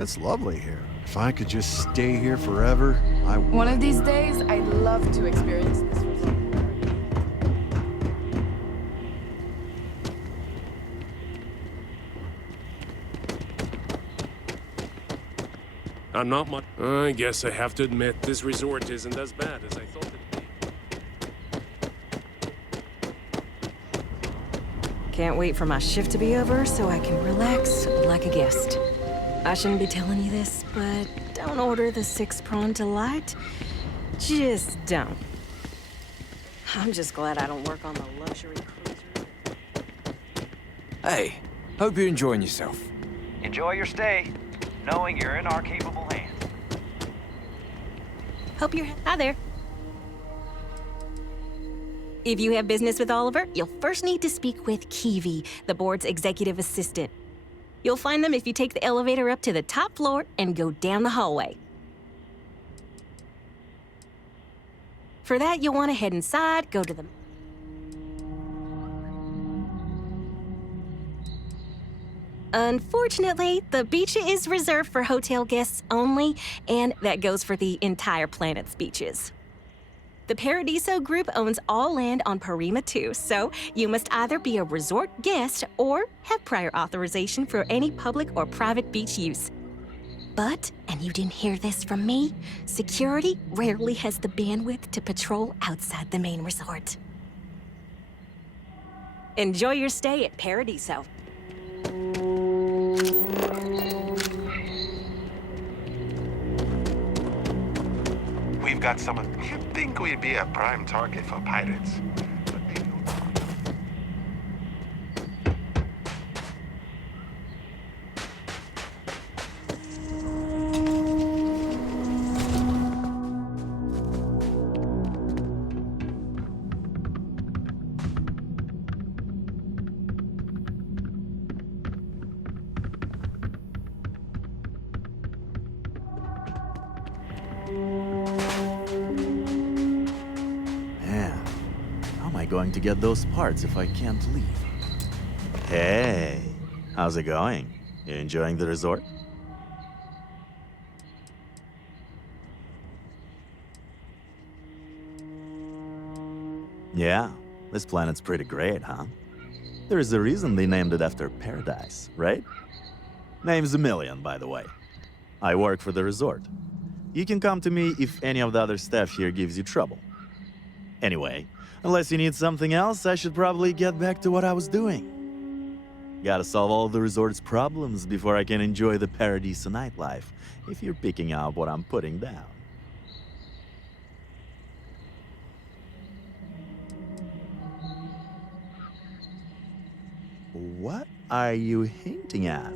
It's lovely here. If I could just stay here forever, I would. One of these days, I'd love to experience this. I'm not much. I guess I have to admit, this resort isn't as bad as I thought it'd be. Can't wait for my shift to be over so I can relax like a guest. I shouldn't be telling you this, but don't order the 6-prawn delight. Just don't. I'm just glad I don't work on the luxury cruiser. Hey, hope you're enjoying yourself. Enjoy your stay, knowing you're in our capable hands. Hope you're... Hi there. If you have business with Oliver, you'll first need to speak with Kiwi, the board's executive assistant. You'll find them if you take the elevator up to the top floor and go down the hallway. For that, you'll want to head inside, go to the... Unfortunately, the beach is reserved for hotel guests only, and that goes for the entire planet's beaches. The Paradiso Group owns all land on Parima too, so you must either be a resort guest or have prior authorization for any public or private beach use. But, and you didn't hear this from me, security rarely has the bandwidth to patrol outside the main resort. Enjoy your stay at Paradiso. We've got someone. You'd think we'd be a prime target for pirates. But maybe. Man, how am I going to get those parts if I can't leave? Hey, how's it going? You enjoying the resort? Yeah, this planet's pretty great, huh? There's a reason they named it after paradise, right? Name's a million, by the way. I work for the resort. You can come to me if any of the other staff here gives you trouble. Anyway, unless you need something else, I should probably get back to what I was doing. Gotta solve all the resort's problems before I can enjoy the Paradiso nightlife, if you're picking up what I'm putting down. What are you hinting at?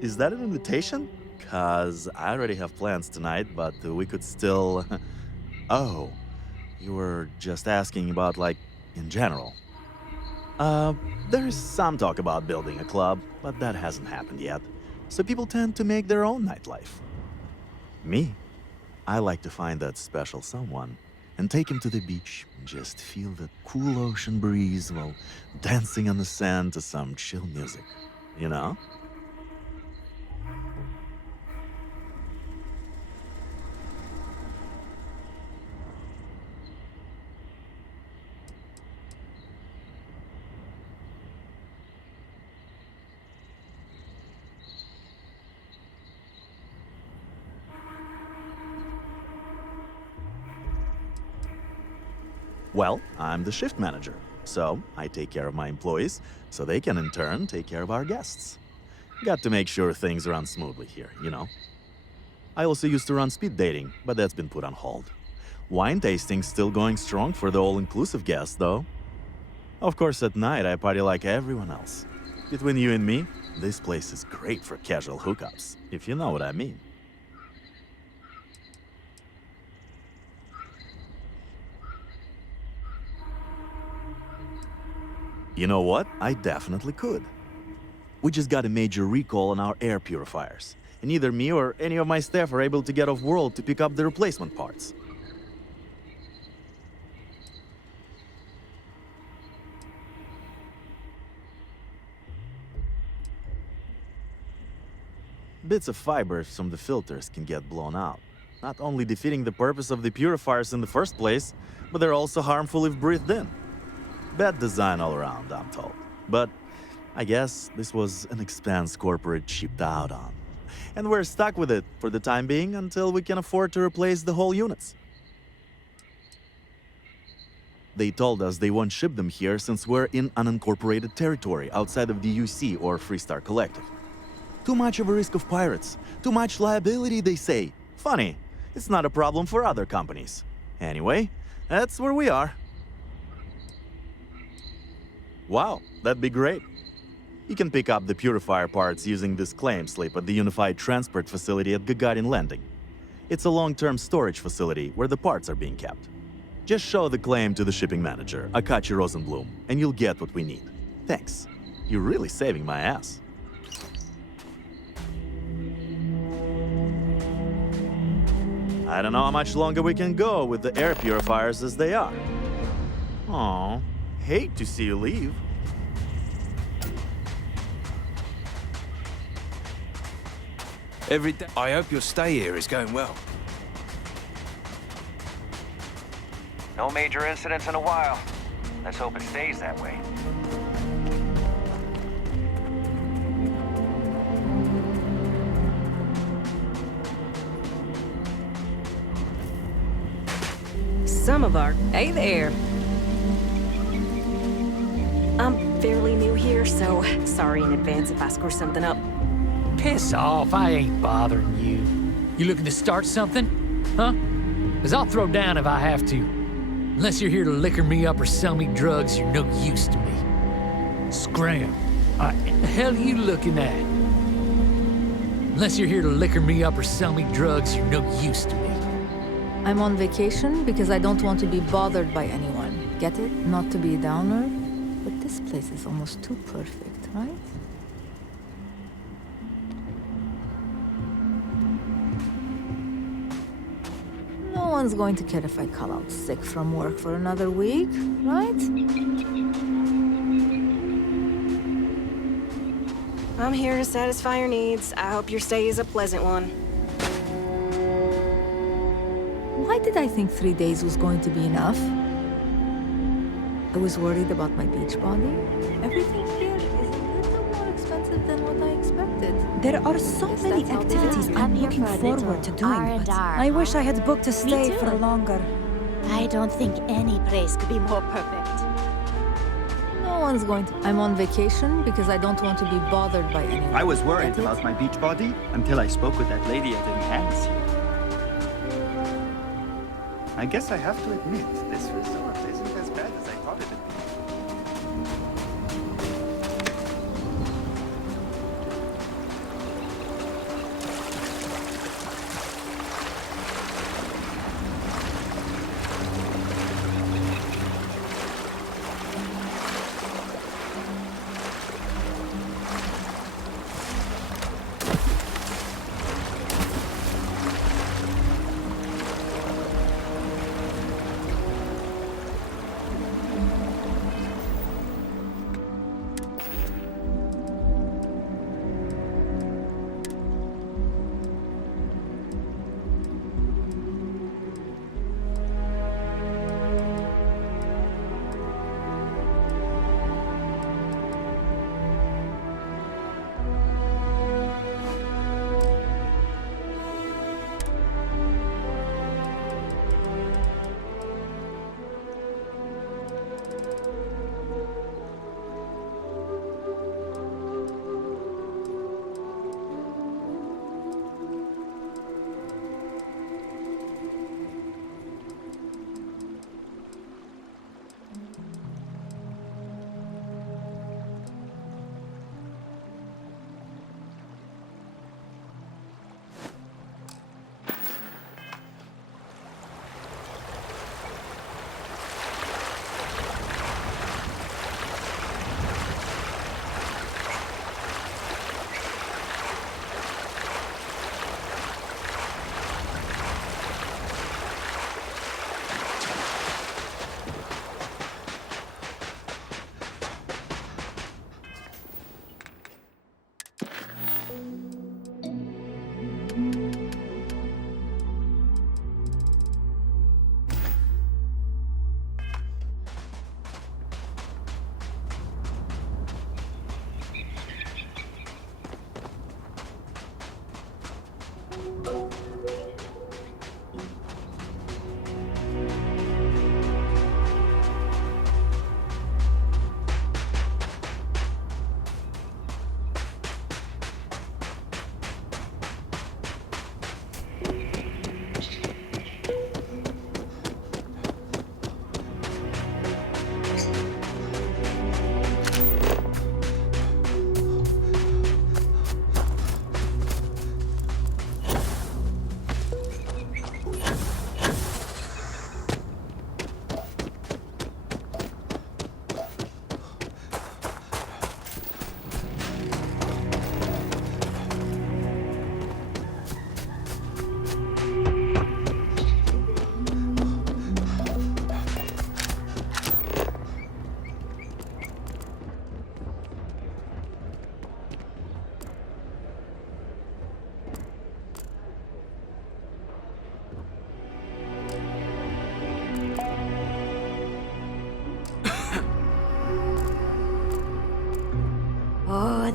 Is that an invitation? 'Cause I already have plans tonight, but we could still... Oh, you were just asking about, like, in general. There's some talk about building a club, but that hasn't happened yet. So people tend to make their own nightlife. Me? I like to find that special someone and take him to the beach and just feel the cool ocean breeze while dancing on the sand to some chill music, you know? Well, I'm the shift manager, so I take care of my employees, so they can in turn take care of our guests. Got to make sure things run smoothly here, you know? I also used to run speed dating, but that's been put on hold. Wine tasting's still going strong for the all-inclusive guests, though. Of course, at night I party like everyone else. Between you and me, this place is great for casual hookups, if you know what I mean. You know what? I definitely could. We just got a major recall on our air purifiers, and neither me or any of my staff are able to get off-world to pick up the replacement parts. Bits of fibers from the filters can get blown out, not only defeating the purpose of the purifiers in the first place, but they're also harmful if breathed in. Bad design all around, I'm told. But I guess this was an expense corporate cheaped out on. And we're stuck with it for the time being until we can afford to replace the whole units. They told us they won't ship them here since we're in unincorporated territory outside of the UC or Freestar Collective. Too much of a risk of pirates. Too much liability, they say. Funny, it's not a problem for other companies. Anyway, that's where we are. Wow, that'd be great. You can pick up the purifier parts using this claim slip at the Unified Transport Facility at Gagarin Landing. It's a long-term storage facility where the parts are being kept. Just show the claim to the shipping manager, Akachi Rosenblum, and you'll get what we need. Thanks. You're really saving my ass. I don't know how much longer we can go with the air purifiers as they are. Aw, hate to see you leave. Every day. I hope your stay here is going well. No major incidents in a while. Let's hope it stays that way. Some of our... Hey there. I'm fairly new here, so sorry in advance if I screw something up. Piss off, I ain't bothering you. You looking to start something? Huh? 'Cause I'll throw down if I have to. Unless you're here to liquor me up or sell me drugs, you're no use to me. Scram. What the hell are you looking at? Unless you're here to liquor me up or sell me drugs, you're no use to me. I'm on vacation because I don't want to be bothered by anyone. Get it? Not to be a downer. But this place is almost too perfect, right? No one's going to care if I call out sick from work for another week, right? I'm here to satisfy your needs. I hope your stay is a pleasant one. Why did I think 3 days was going to be enough? I was worried about my beach body. Everything here is a little more expensive than what I expected. There are so Guess many that's how activities bad. I'm looking forward to doing, but I wish I had booked a stay for longer. I don't think any place could be more perfect. No one's going to... I'm on vacation because I don't want to be bothered by anyone. I was worried Get it? about my beach body until I spoke with that lady at Enhance here. I guess I have to admit, this resort isn't as bad as I thought it would be.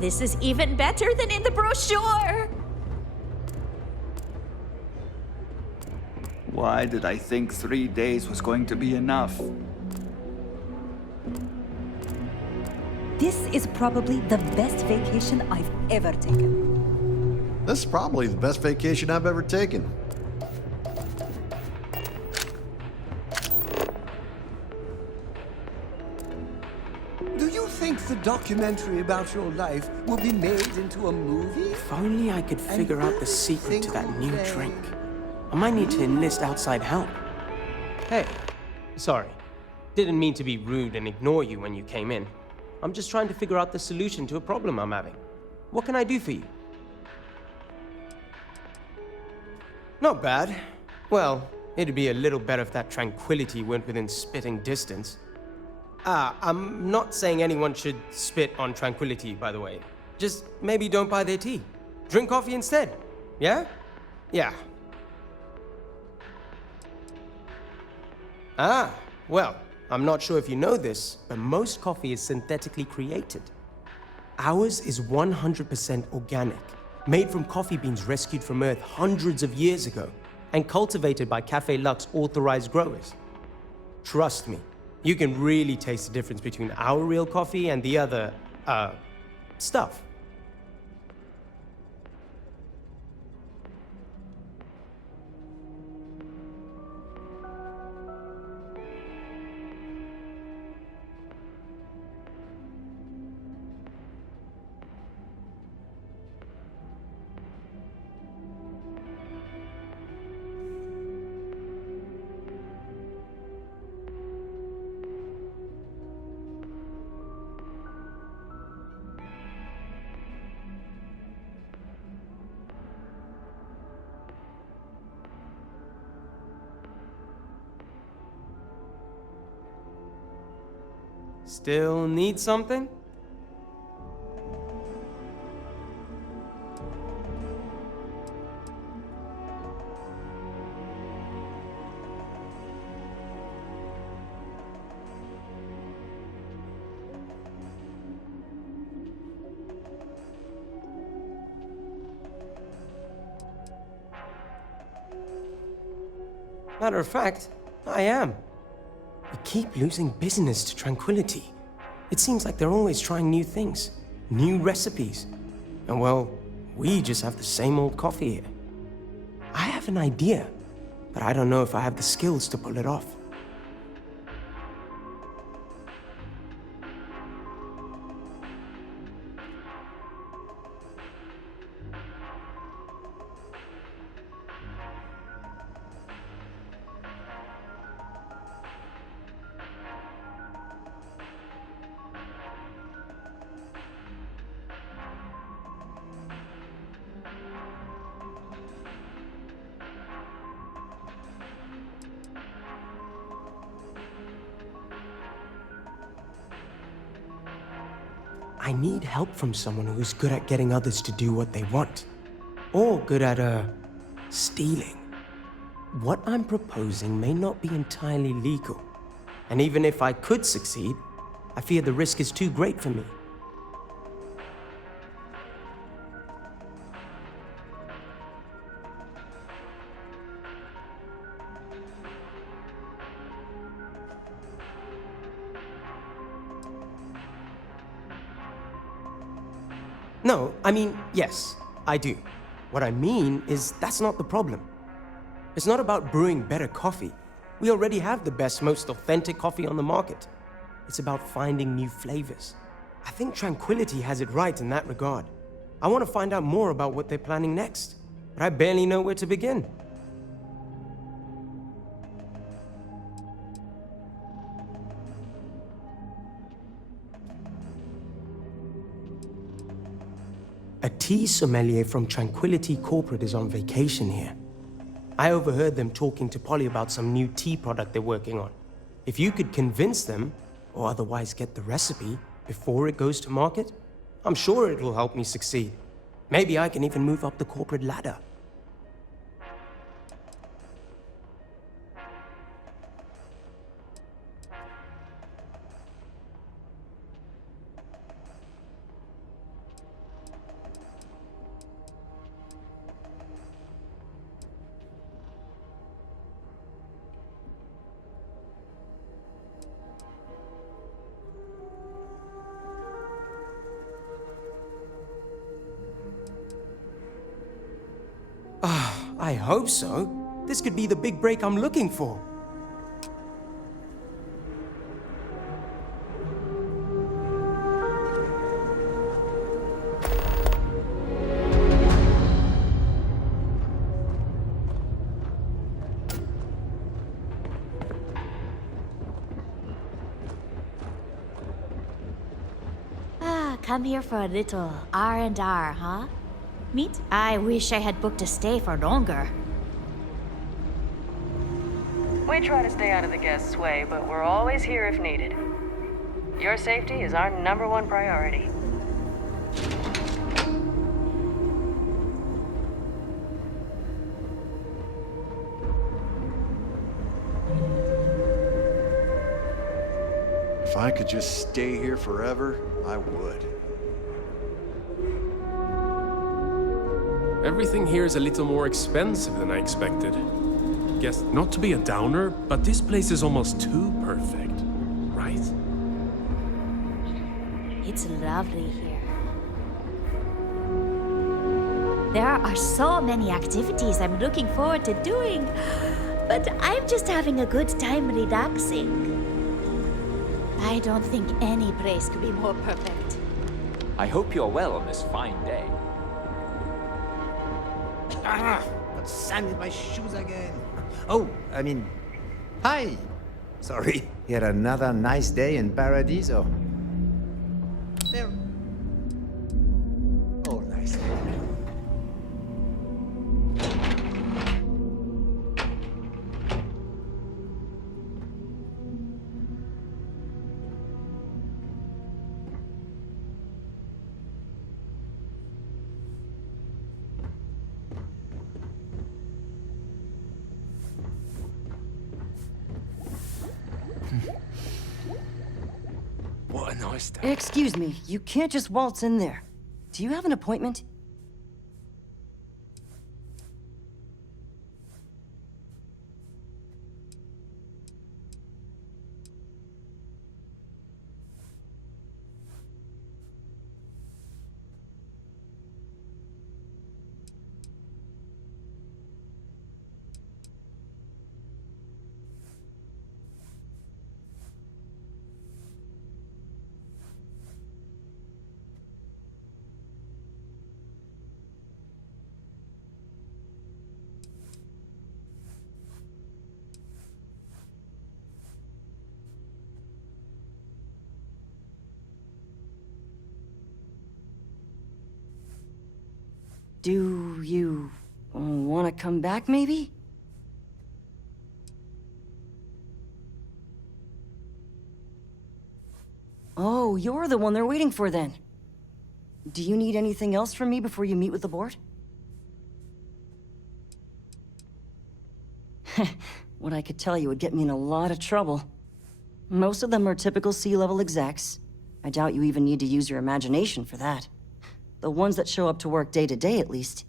this is even better than in the brochure! Why did I think 3 days was going to be enough? This is probably the best vacation I've ever taken. This is probably the best vacation I've ever taken. Do you think the documentary about your life will be made into a movie? If only I could figure out the secret to that new drink. I might need to enlist outside help. Hey, sorry. Didn't mean to be rude and ignore you when you came in. I'm just trying to figure out the solution to a problem I'm having. What can I do for you? Not bad. Well, it'd be a little better if that tranquility went within spitting distance. I'm not saying anyone should spit on tranquility, by the way. Just maybe don't buy their tea. Drink coffee instead. Yeah? Yeah. Well, I'm not sure if you know this, but most coffee is synthetically created. Ours is 100% organic, made from coffee beans rescued from Earth hundreds of years ago, and cultivated by Café Luxe authorized growers. Trust me, you can really taste the difference between our real coffee and the other, stuff. Still need something? Matter of fact, I am. We keep losing business to Tranquility. It seems like they're always trying new things, new recipes. And well, we just have the same old coffee here. I have an idea, but I don't know if I have the skills to pull it off. I need help from someone who's good at getting others to do what they want. Or good at, stealing. What I'm proposing may not be entirely legal. And even if I could succeed, I fear the risk is too great for me. No, I mean, yes, I do. What I mean is that's not the problem. It's not about brewing better coffee. We already have the best, most authentic coffee on the market. It's about finding new flavors. I think Tranquility has it right in that regard. I want to find out more about what they're planning next, but I barely know where to begin. A tea sommelier from Tranquility Corporate is on vacation here. I overheard them talking to Polly about some new tea product they're working on. If you could convince them, or otherwise get the recipe, before it goes to market, I'm sure it will help me succeed. Maybe I can even move up the corporate ladder. I hope so. This could be the big break I'm looking for. Come here for a little R&R, huh? Meet? I wish I had booked a stay for longer. We try to stay out of the guests' way, but we're always here if needed. Your safety is our #1 priority. If I could just stay here forever, I would. Everything here is a little more expensive than I expected. Guess not to be a downer, but this place is almost too perfect, right? It's lovely here. There are so many activities I'm looking forward to doing, but I'm just having a good time relaxing. I don't think any place could be more perfect. I hope you're well on this fine day. Got sand in my shoes again. Oh, I mean, hi. Sorry. Yet another nice day in Paradiso. There. Oh, nice. What a nice day. Excuse me, you can't just waltz in there. Do you have an appointment? Do you want to come back, maybe? Oh, you're the one they're waiting for then. Do you need anything else from me before you meet with the board? What I could tell you would get me in a lot of trouble. Most of them are typical C-level execs. I doubt you even need to use your imagination for that. The ones that show up to work day to day, at least.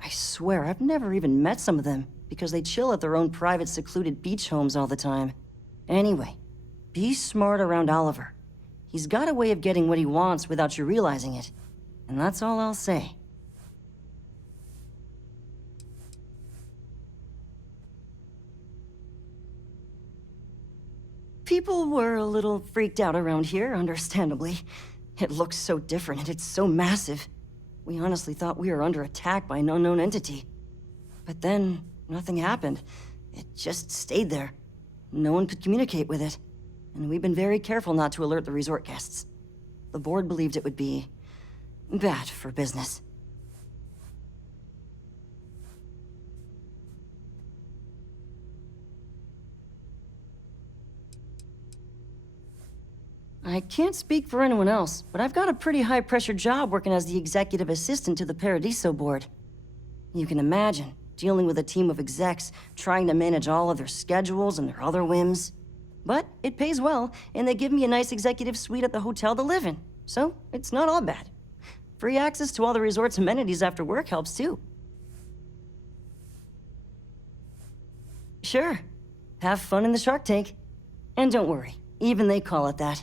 I swear, I've never even met some of them, because they chill at their own private, secluded beach homes all the time. Anyway, be smart around Oliver. He's got a way of getting what he wants without you realizing it. And that's all I'll say. People were a little freaked out around here, understandably. It looks so different and it's so massive. We honestly thought we were under attack by an unknown entity. But then, nothing happened. It just stayed there. No one could communicate with it. And we've been very careful not to alert the resort guests. The board believed it would be bad for business. I can't speak for anyone else, but I've got a pretty high-pressure job working as the executive assistant to the Paradiso board. You can imagine, dealing with a team of execs, trying to manage all of their schedules and their other whims. But it pays well, and they give me a nice executive suite at the hotel to live in, so it's not all bad. Free access to all the resort's amenities after work helps too. Sure. Have fun in the shark tank. And don't worry, even they call it that.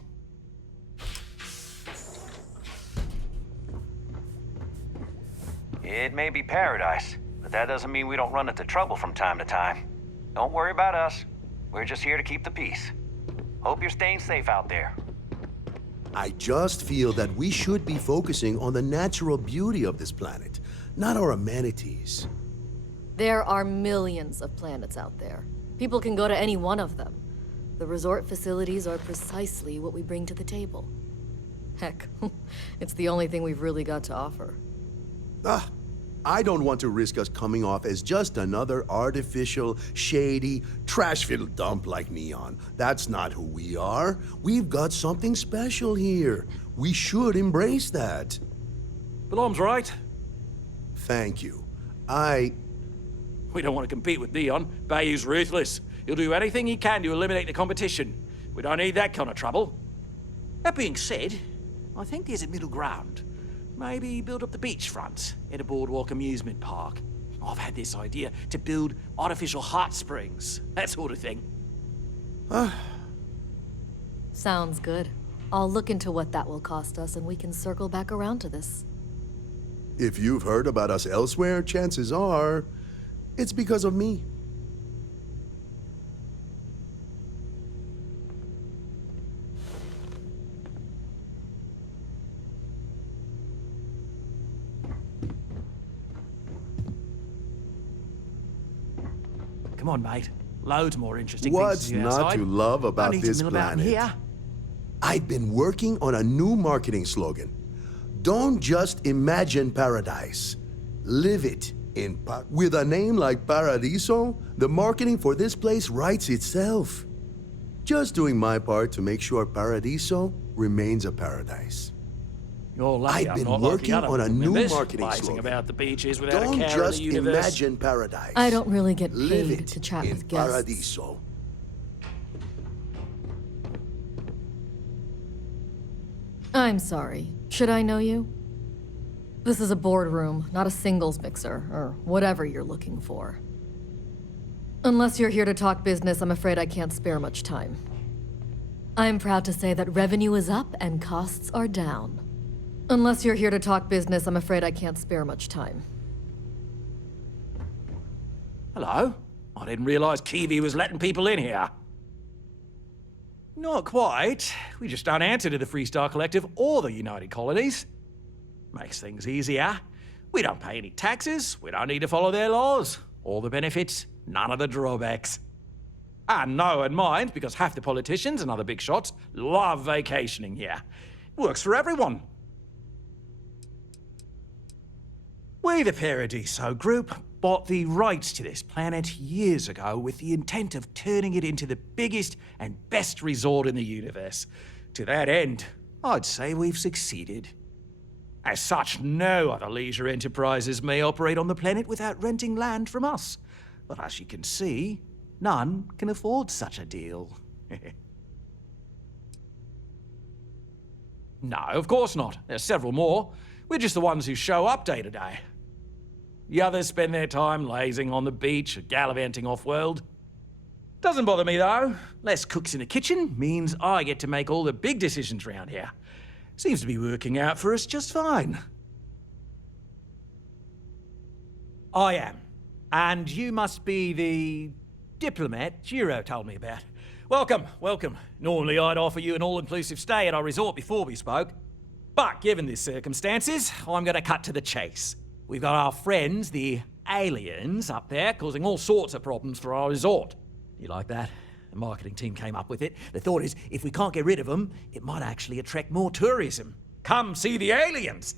It may be paradise, but that doesn't mean we don't run into trouble from time to time. Don't worry about us. We're just here to keep the peace. Hope you're staying safe out there. I just feel that we should be focusing on the natural beauty of this planet, not our amenities. There are millions of planets out there. People can go to any one of them. The resort facilities are precisely what we bring to the table. Heck, it's the only thing we've really got to offer. I don't want to risk us coming off as just another artificial, shady, trash-filled dump like Neon. That's not who we are. We've got something special here. We should embrace that. Belom's right. Thank you. We don't want to compete with Neon. Bayou's ruthless. He'll do anything he can to eliminate the competition. We don't need that kind of trouble. That being said, I think there's a middle ground. Maybe build up the beachfront at a boardwalk amusement park. I've had this idea to build artificial hot springs, that sort of thing. Sounds good. I'll look into what that will cost us and we can circle back around to this. If you've heard about us elsewhere, chances are it's because of me. Come on, mate. Loads more interesting What's things to do not outside. to love No about need to this mill about in planet? here. I've been working on a new marketing slogan. Don't just imagine paradise. Live it. With a name like Paradiso, the marketing for this place writes itself. Just doing my part to make sure Paradiso remains a paradise. You're lucky I've I'm been not like working the other on a new members, marketing blazing slogan. about the beaches without Don't a care in just the universe. imagine paradise. I don't really get Live paid it to chat in with guests. Paradiso. I'm sorry. Should I know you? This is a boardroom, not a singles mixer, or whatever you're looking for. Unless you're here to talk business, I'm afraid I can't spare much time. I'm proud to say that revenue is up and costs are down. Unless you're here to talk business, I'm afraid I can't spare much time. Hello? I didn't realize Kiwi was letting people in here. Not quite. We just don't answer to the Freestar Collective or the United Colonies. Makes things easier. We don't pay any taxes, we don't need to follow their laws. All the benefits, none of the drawbacks. And no one minds because half the politicians and other big shots love vacationing here. Works for everyone. We, the Paradiso Group, bought the rights to this planet years ago with the intent of turning it into the biggest and best resort in the universe. To that end, I'd say we've succeeded. As such, no other leisure enterprises may operate on the planet without renting land from us. But as you can see, none can afford such a deal. No, of course not. There's several more. We're just the ones who show up day to day. The others spend their time lazing on the beach or gallivanting off-world. Doesn't bother me, though. Less cooks in the kitchen means I get to make all the big decisions around here. Seems to be working out for us just fine. I am. And you must be the diplomat Jiro told me about. Welcome, welcome. Normally I'd offer you an all-inclusive stay at our resort before we spoke. But given the circumstances, I'm going to cut to the chase. We've got our friends, the aliens, up there causing all sorts of problems for our resort. You like that? The marketing team came up with it. The thought is, if we can't get rid of them, it might actually attract more tourism. Come see the aliens!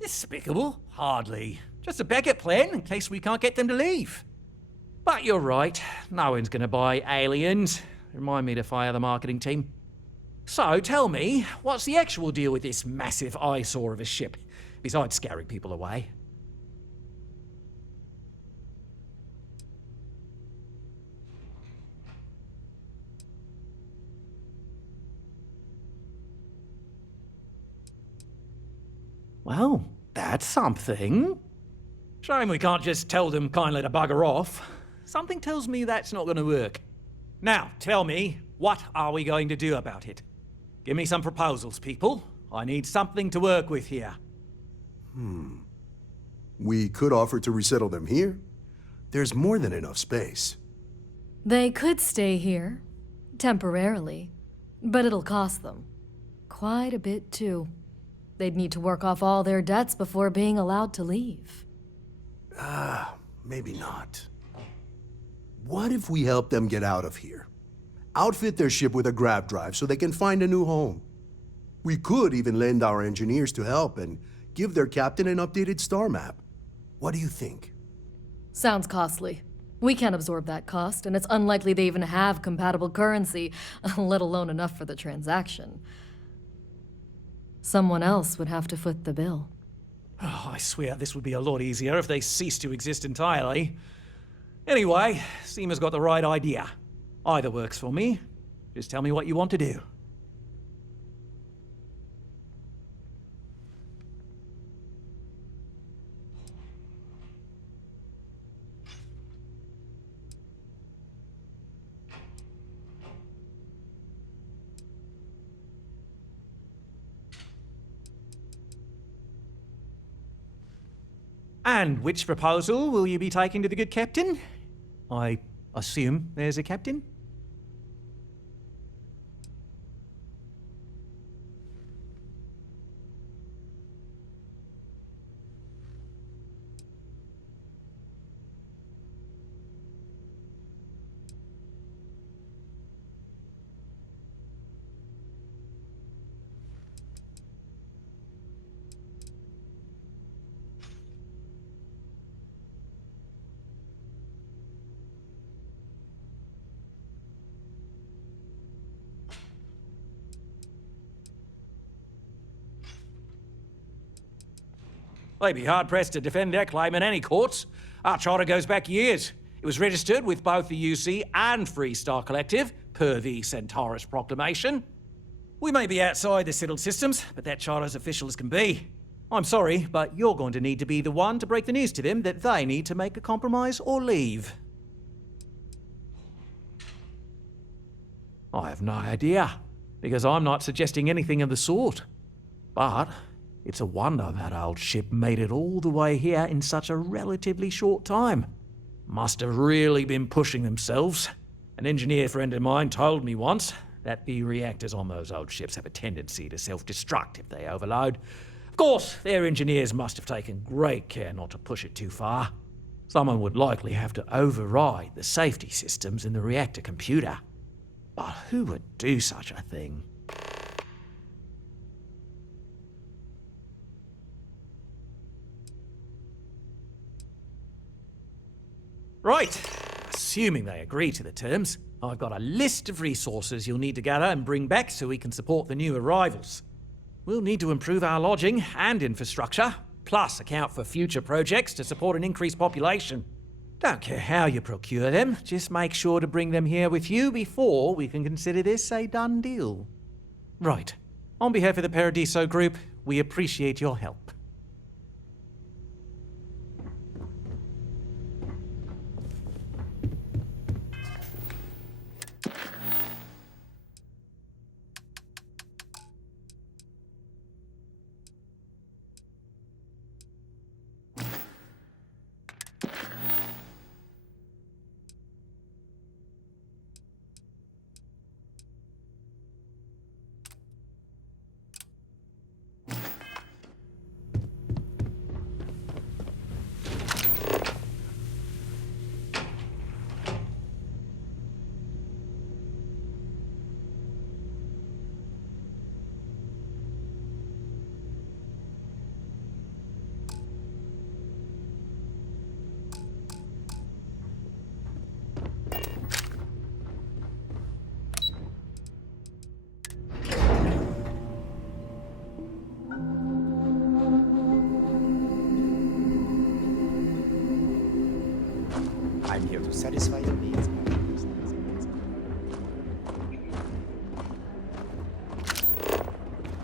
Despicable? Hardly. Just a backup plan in case we can't get them to leave. But you're right, no one's gonna buy aliens. Remind me to fire the marketing team. So tell me, what's the actual deal with this massive eyesore of a ship, besides scaring people away? Well, that's something. Shame we can't just tell them kindly to bugger off. Something tells me that's not going to work. Now, tell me, what are we going to do about it? Give me some proposals, people. I need something to work with here. We could offer to resettle them here. There's more than enough space. They could stay here, temporarily, but it'll cost them. Quite a bit, too. They'd need to work off all their debts before being allowed to leave. Maybe not. What if we help them get out of here? Outfit their ship with a grav drive so they can find a new home. We could even lend our engineers to help and give their captain an updated star map. What do you think? Sounds costly. We can't absorb that cost, and it's unlikely they even have compatible currency, let alone enough for the transaction. Someone else would have to foot the bill. Oh, I swear this would be a lot easier if they ceased to exist entirely. Anyway, Seema's got the right idea. Either works for me. Just tell me what you want to do. And which proposal will you be taking to the good captain? I assume there's a captain? They'd be hard-pressed to defend their claim in any courts. Our charter goes back years. It was registered with both the UC and Free Star Collective, per the Centaurus Proclamation. We may be outside the settled systems, but that charter's official as can be. I'm sorry, but you're going to need to be the one to break the news to them that they need to make a compromise or leave. I have no idea, because I'm not suggesting anything of the sort. But it's a wonder that old ship made it all the way here in such a relatively short time. Must have really been pushing themselves. An engineer friend of mine told me once that the reactors on those old ships have a tendency to self-destruct if they overload. Of course, their engineers must have taken great care not to push it too far. Someone would likely have to override the safety systems in the reactor computer. But who would do such a thing? Right. Assuming they agree to the terms, I've got a list of resources you'll need to gather and bring back so we can support the new arrivals. We'll need to improve our lodging and infrastructure, plus account for future projects to support an increased population. Don't care how you procure them, just make sure to bring them here with you before we can consider this a done deal. Right. On behalf of the Paradiso Group, we appreciate your help. I'm here to satisfy your needs.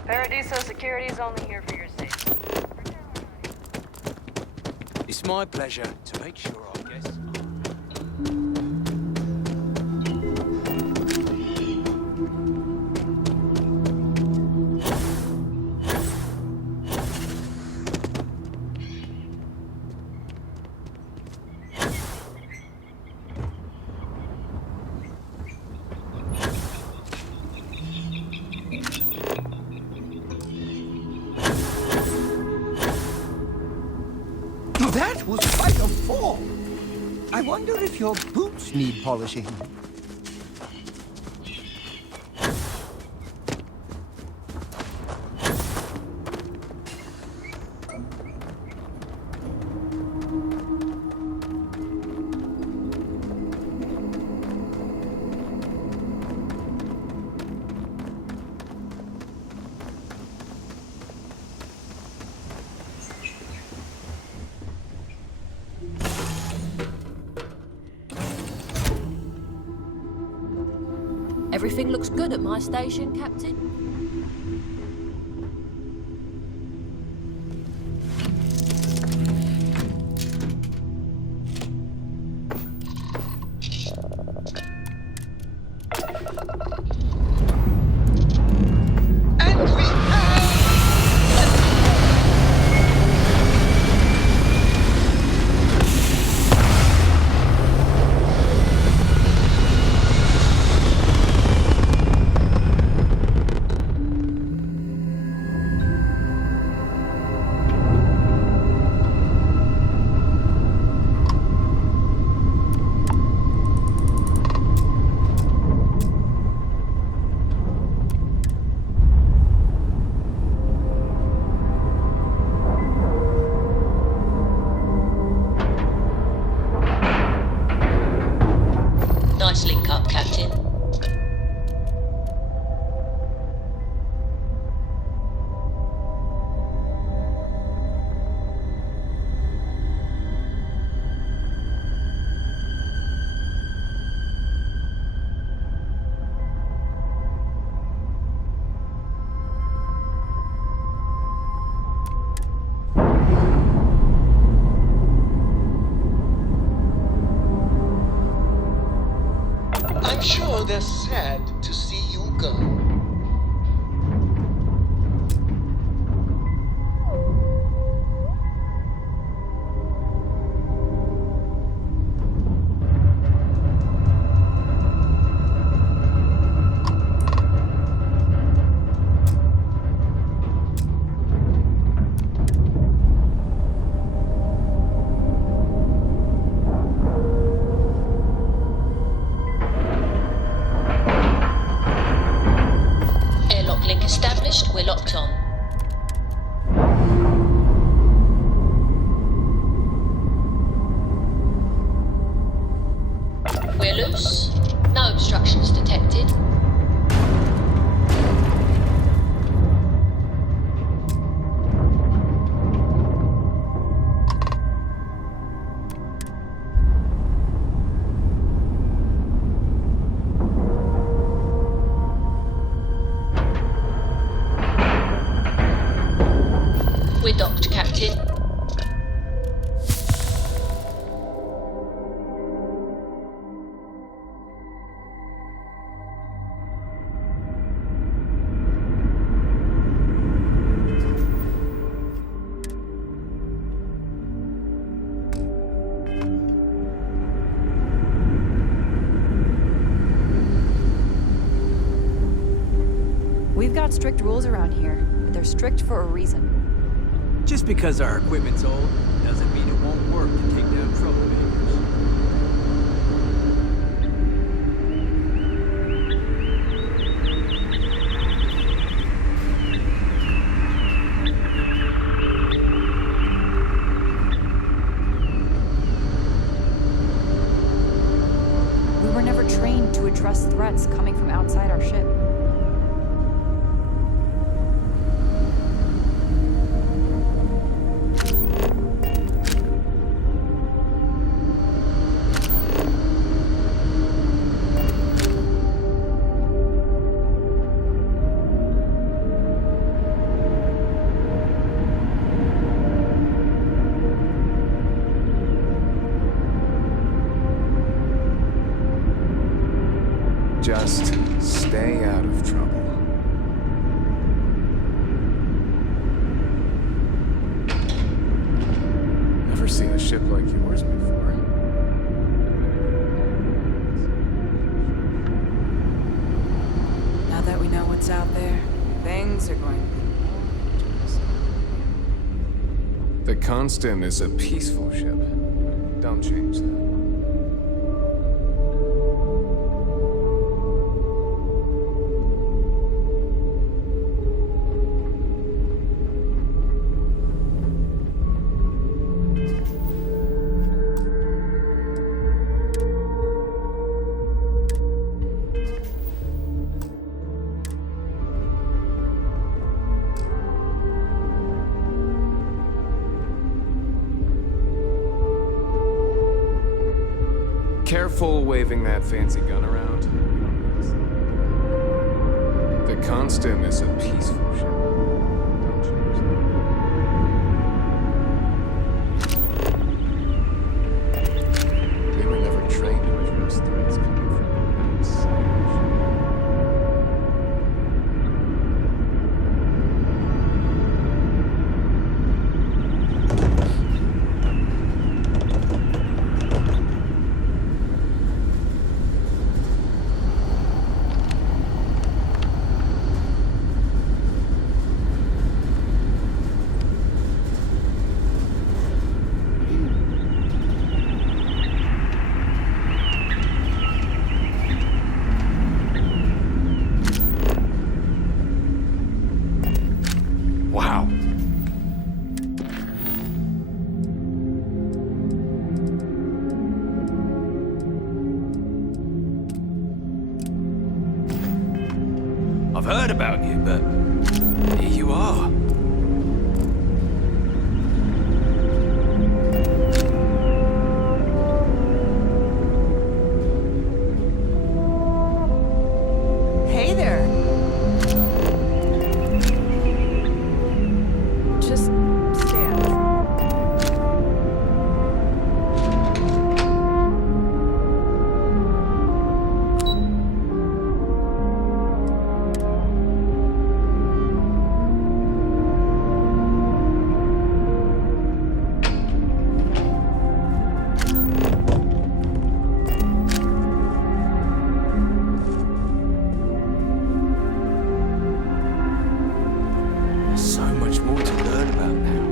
Paradiso Security is only here for your safety. It's my pleasure to make sure our guests That was quite a fall. I wonder if your boots need polishing. Everything looks good at my station, Captain. Nice link up, Captain. I'm sure they're sad to see you go. Link established, we're locked on. We're loose. No obstructions detected. We're docked, Captain. We've got strict rules around here, but they're strict for a reason. Just because our equipment's old doesn't mean it won't work to take down troublemakers. We were never trained to address threats coming from outside our ship. Just stay out of trouble. Never seen a ship like yours before. Now that we know what's out there, things are going to be more interesting. The Constant is a peaceful ship. Don't change that. Careful waving that fancy gun around. The Constant is a peaceful ship. Don't change that. We were never trained to address threats coming from outside. Wow. I've heard about you, but here you are. Hey there. Just stay out of it. So much more to learn about now.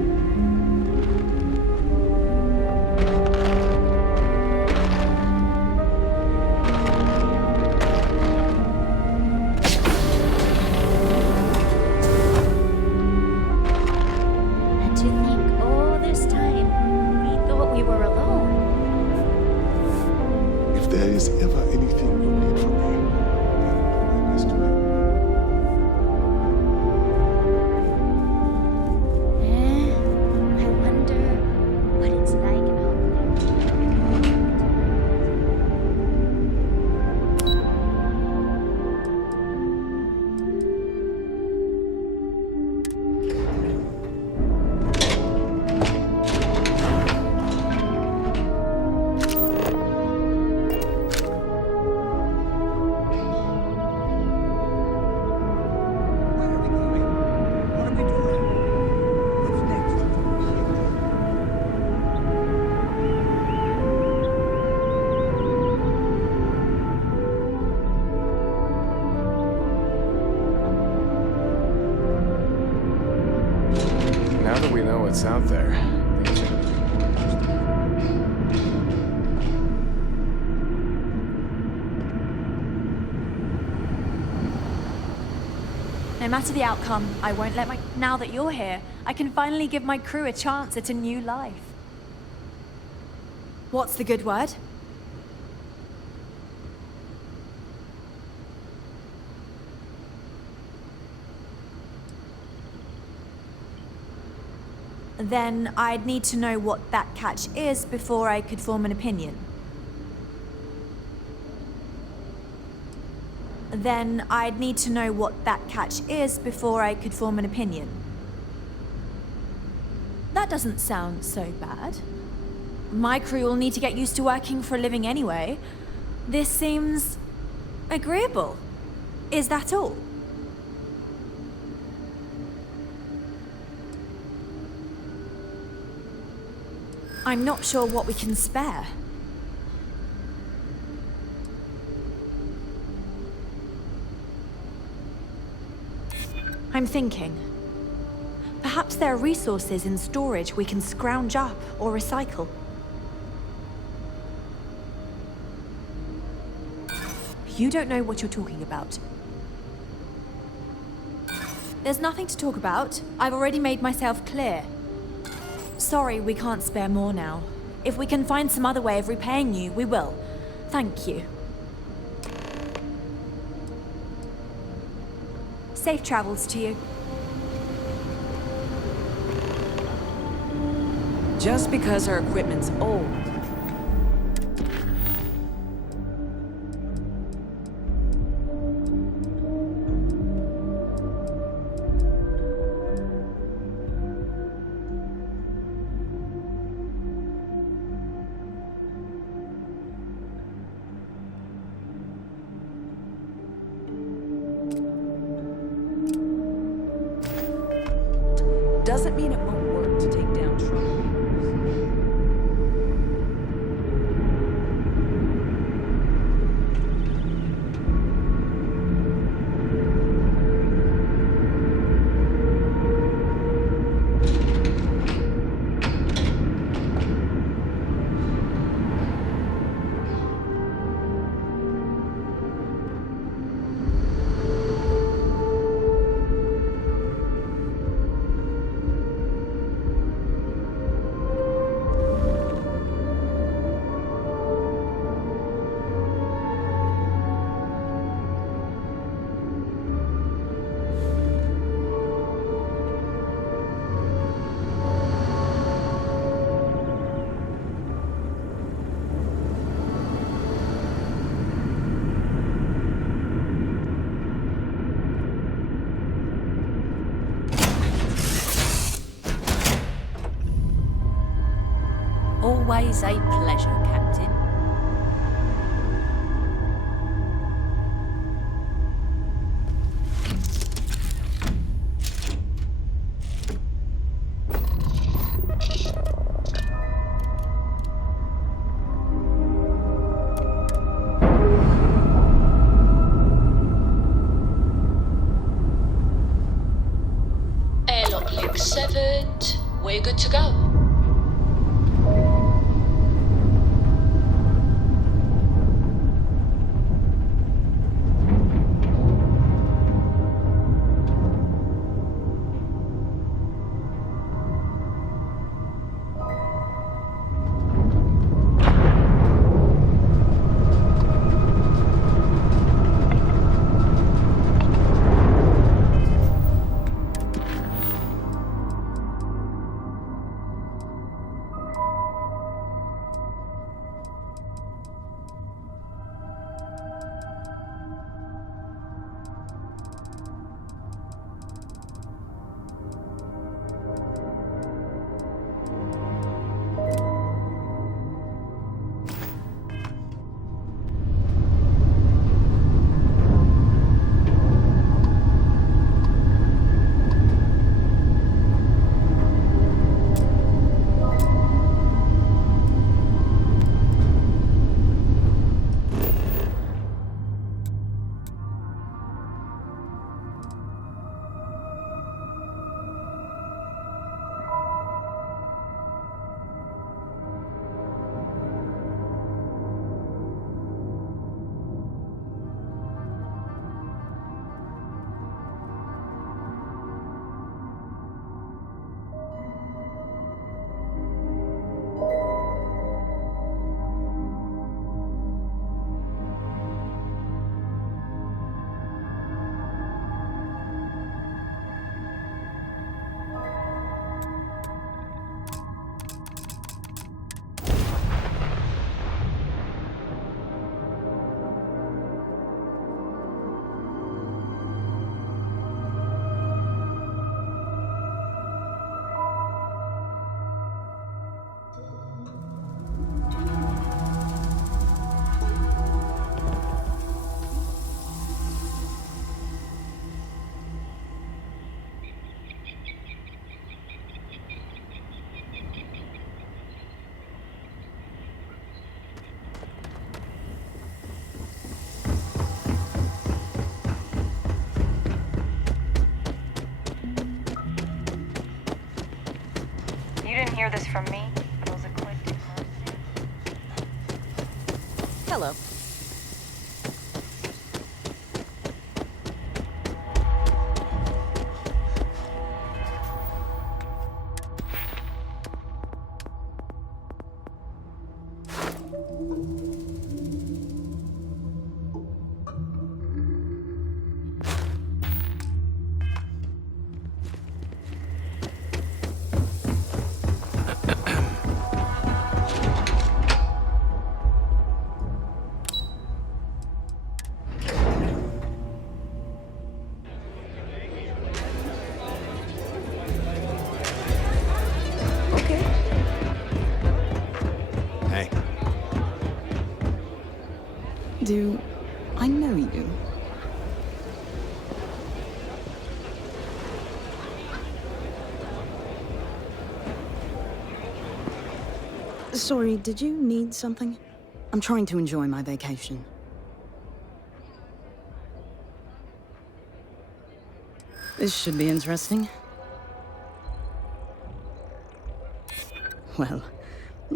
And to think all this time, we thought we were alone. If there is ever anything you need from me, my best way. I wonder what it's like Now that we know what's out there, things are No matter the outcome, I won't let my... Now that you're here, I can finally give my crew a chance at a new life. What's the good word? Then I'd need to know what that catch is before I could form an opinion. Then I'd need to know what that catch is before I could form an opinion. That doesn't sound so bad. My crew will need to get used to working for a living anyway. This seems agreeable. Is that all? I'm not sure what we can spare. I'm thinking. Perhaps there are resources in storage we can scrounge up or recycle. You don't know what you're talking about. There's nothing to talk about. I've already made myself clear. Sorry, we can't spare more now. If we can find some other way of repaying you, we will. Thank you. Safe travels to you. Just because our equipment's old. Doesn't mean it won't work to take down troublemakers. Always a pleasure, Captain. Airlock link severed. We're good to go. hear this from me? Those eclectic Hello. Do I know you? Sorry, did you need something? I'm trying to enjoy my vacation. This should be interesting. Well,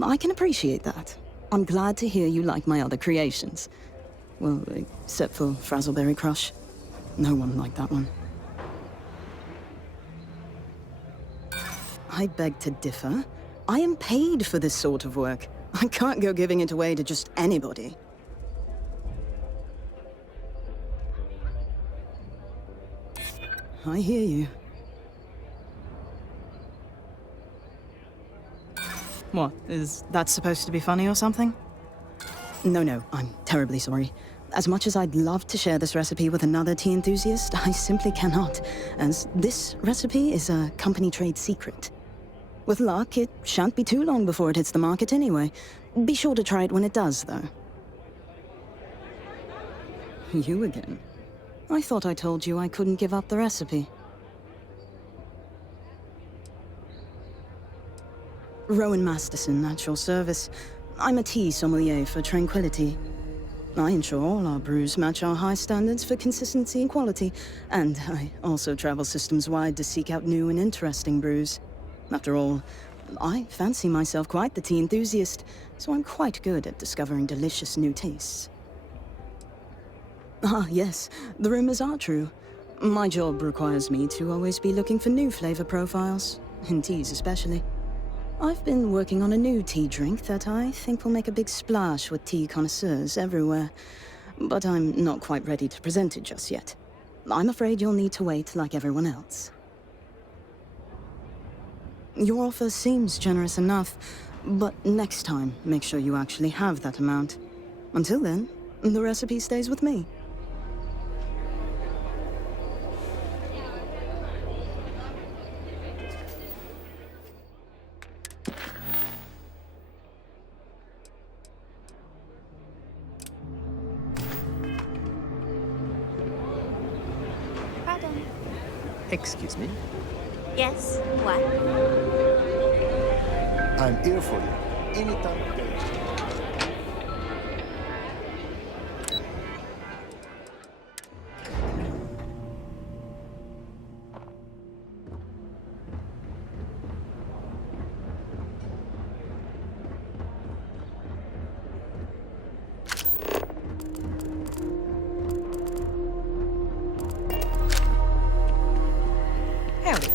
I can appreciate that. I'm glad to hear you like my other creations. Well, except for Frazzleberry Crush. No one liked that one. I beg to differ. I am paid for this sort of work. I can't go giving it away to just anybody. I hear you. What, is that supposed to be funny or something? No, I'm terribly sorry. As much as I'd love to share this recipe with another tea enthusiast, I simply cannot, as this recipe is a company trade secret. With luck, it shan't be too long before it hits the market anyway. Be sure to try it when it does, though. You again? I thought I told you I couldn't give up the recipe. Rowan Masterson, at your service. I'm a tea sommelier for Tranquility. I ensure all our brews match our high standards for consistency and quality, and I also travel systems-wide to seek out new and interesting brews. After all, I fancy myself quite the tea enthusiast, so I'm quite good at discovering delicious new tastes. Ah, yes, the rumors are true. My job requires me to always be looking for new flavor profiles, in teas especially. I've been working on a new tea drink that I think will make a big splash with tea connoisseurs everywhere, but I'm not quite ready to present it just yet. I'm afraid you'll need to wait like everyone else. Your offer seems generous enough, but next time, make sure you actually have that amount. Until then, the recipe stays with me. Pardon? Excuse me? Yes? What? I'm here for you. Anytime. Howdy.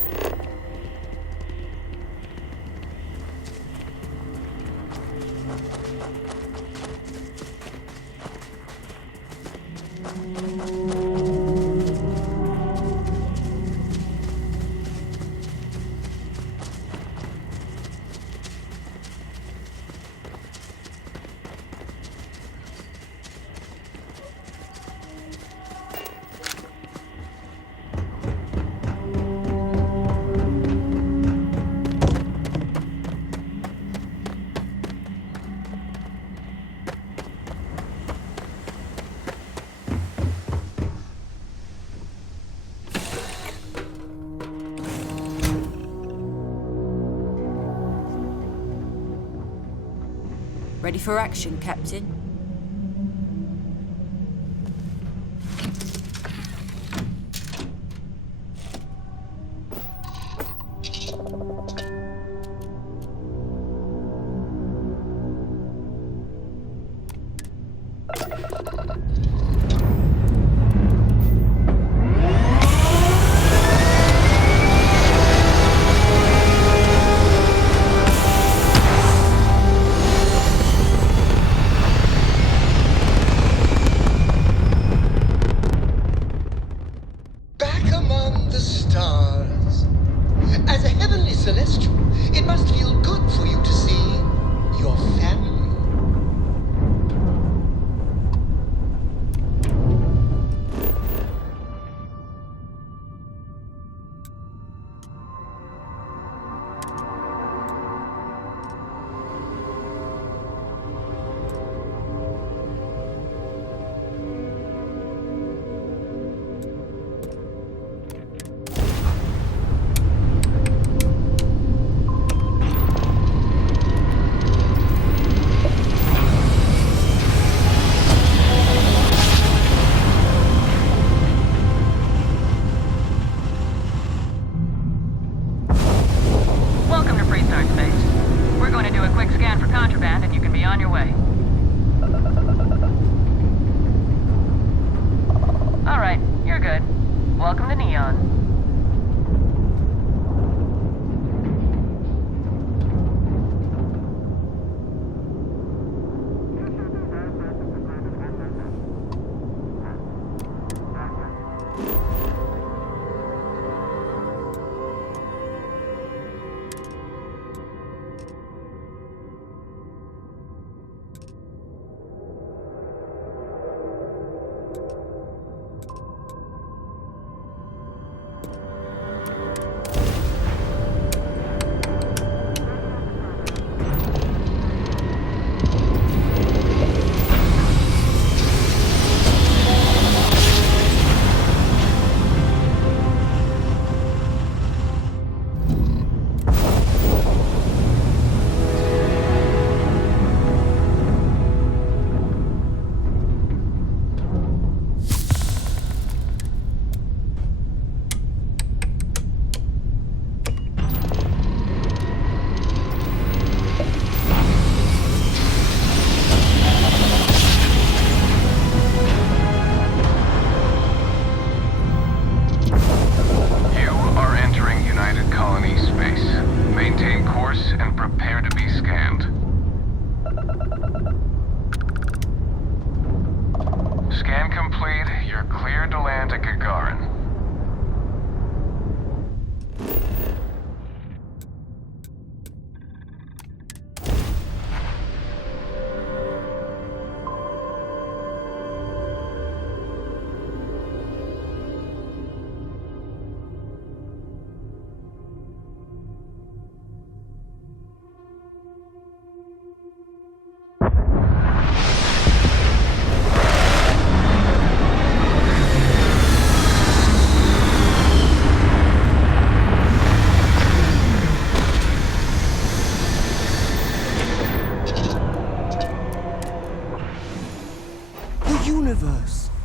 Ready for action, Captain? contraband and you can be on your way. Alright, you're good. Welcome to Neon.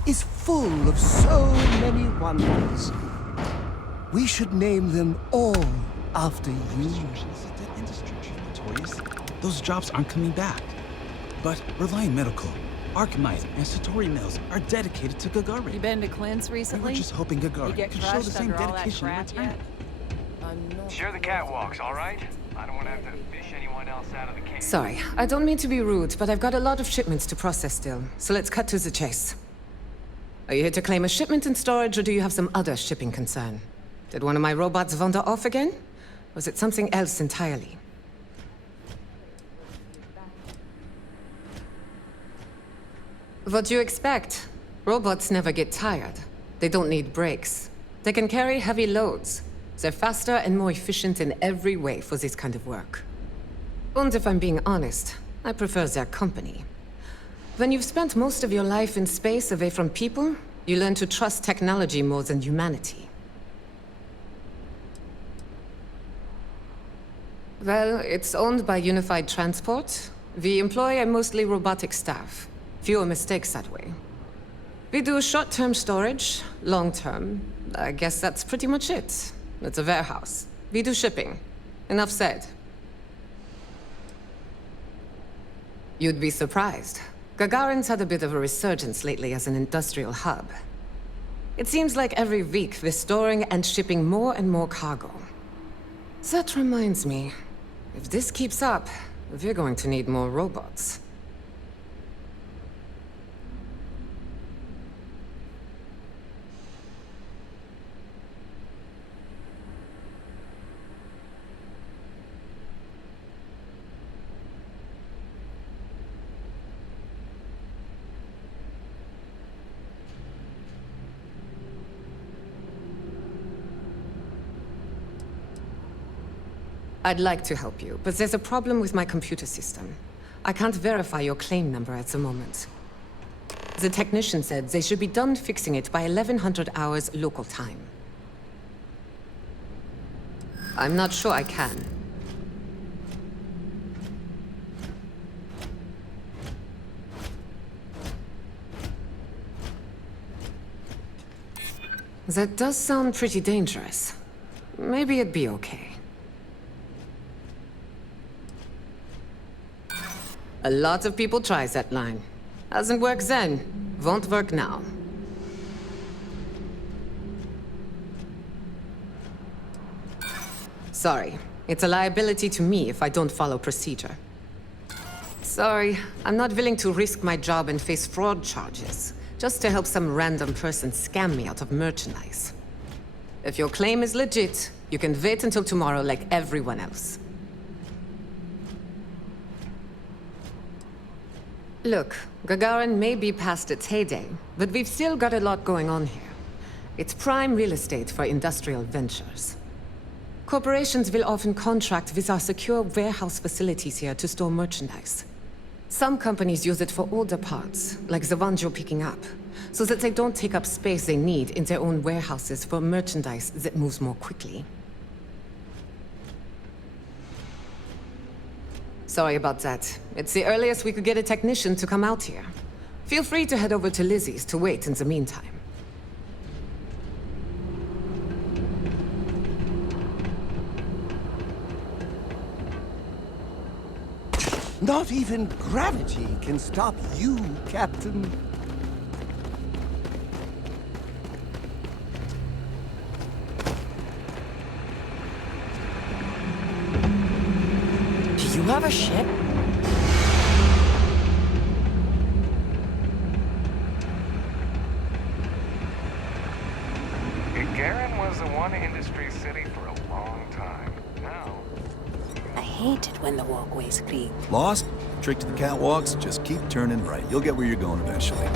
Is full of so many wonders. We should name them all after you. Those jobs aren't coming back. But Reliant Medical, Archmite, and Satori Mills are dedicated to Gagarin. You been to Clint's recently? We were just hoping Gagarin get could show the crushed same under all that dedication in crap return. Share the catwalks, all right? I don't want to have to fish anyone else out of the cave. Sorry, I don't mean to be rude, but I've got a lot of shipments to process still. So let's cut to the chase. Are you here to claim a shipment in storage, or do you have some other shipping concern? Did one of my robots wander off again? Was it something else entirely? What do you expect? Robots never get tired. They don't need breaks. They can carry heavy loads. They're faster and more efficient in every way for this kind of work. And if I'm being honest, I prefer their company. When you've spent most of your life in space away from people, you learn to trust technology more than humanity. Well, it's owned by Unified Transport. We employ a mostly robotic staff. Fewer mistakes that way. We do short-term storage, long-term. I guess that's pretty much it. It's a warehouse. We do shipping. Enough said. You'd be surprised. Gagarin's had a bit of a resurgence lately as an industrial hub. It seems like every week we're storing and shipping more and more cargo. That reminds me, if this keeps up, we're going to need more robots. I'd like to help you, but there's a problem with my computer system. I can't verify your claim number at the moment. The technician said they should be done fixing it by 1100 hours local time. I'm not sure I can. That does sound pretty dangerous. Maybe it'd be okay. A lot of people tries that line. Hasn't worked then. Won't work now. Sorry. It's a liability to me if I don't follow procedure. Sorry, I'm not willing to risk my job and face fraud charges, just to help some random person scam me out of merchandise. If your claim is legit, you can wait until tomorrow like everyone else. Look, Gagarin may be past its heyday, but we've still got a lot going on here. It's prime real estate for industrial ventures. Corporations will often contract with our secure warehouse facilities here to store merchandise. Some companies use it for older parts, like the ones you're picking up, so that they don't take up space they need in their own warehouses for merchandise that moves more quickly. Sorry about that. It's the earliest we could get a technician to come out here. Feel free to head over to Lizzie's to wait in the meantime. Not even gravity can stop you, Captain. Do you have a ship? Garen was the one industry city for a long time. Now... I hate it when the walkways creak. Lost? Trick to the catwalks? Just keep turning right. You'll get where you're going eventually.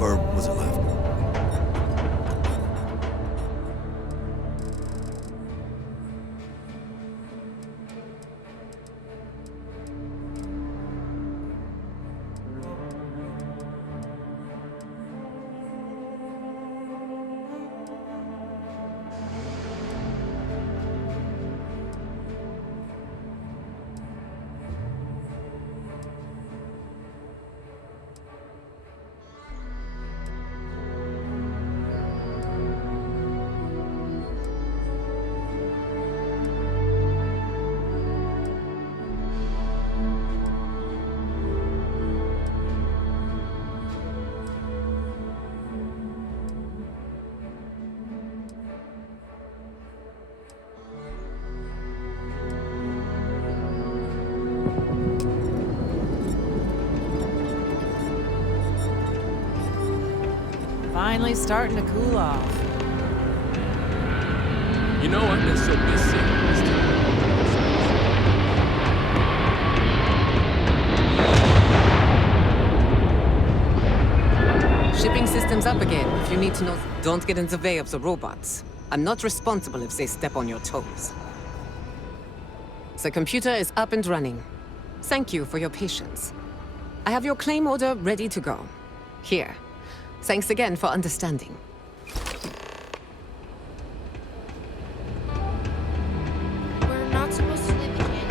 Or was it left? Finally starting to cool off. You know, I've been so busy this time. Shipping systems up again. If you need to know, don't get in the way of the robots. I'm not responsible if they step on your toes. The computer is up and running. Thank you for your patience. I have your claim order ready to go. Here. Thanks again for understanding. We're not supposed to leave the canyon.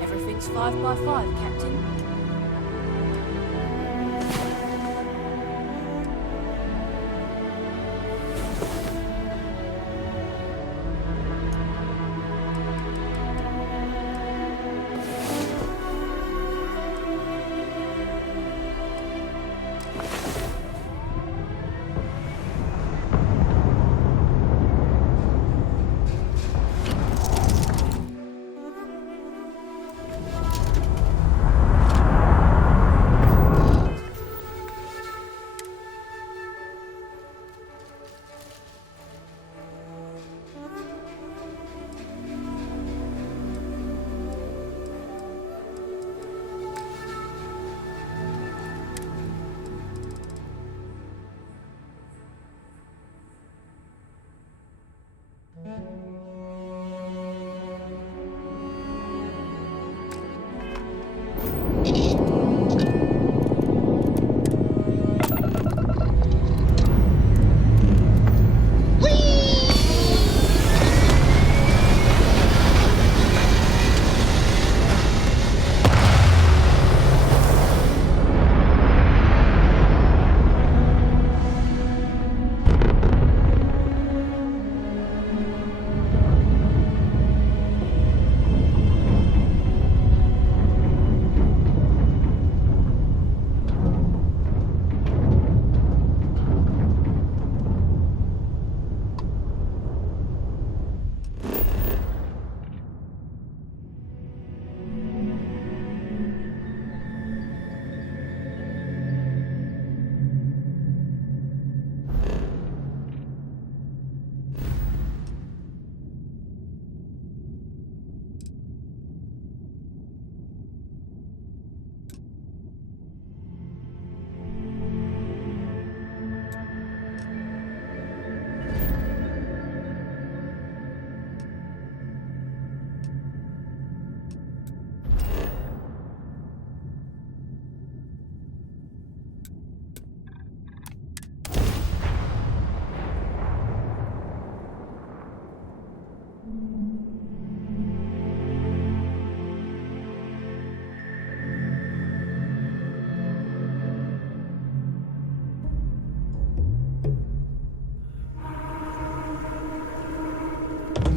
Everything's 5 by 5, Captain.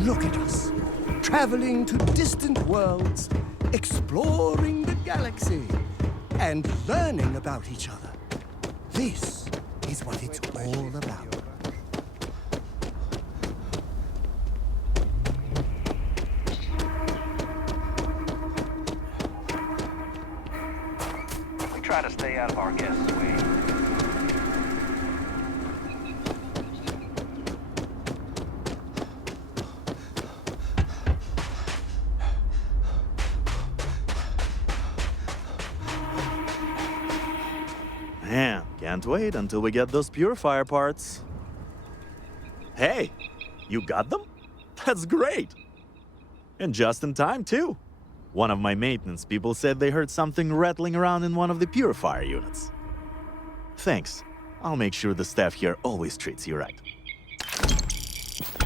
Look at us, traveling to distant worlds, exploring the galaxy, and learning about each other. This is what it's all about. We try to stay out of our guests' way. Man, can't wait until we get those purifier parts. Hey, you got them? That's great! And just in time, too. One of my maintenance people said they heard something rattling around in one of the purifier units. Thanks. I'll make sure the staff here always treats you right.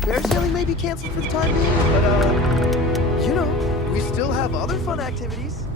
Bear sailing may be canceled for the time being, but, you know, we still have other fun activities.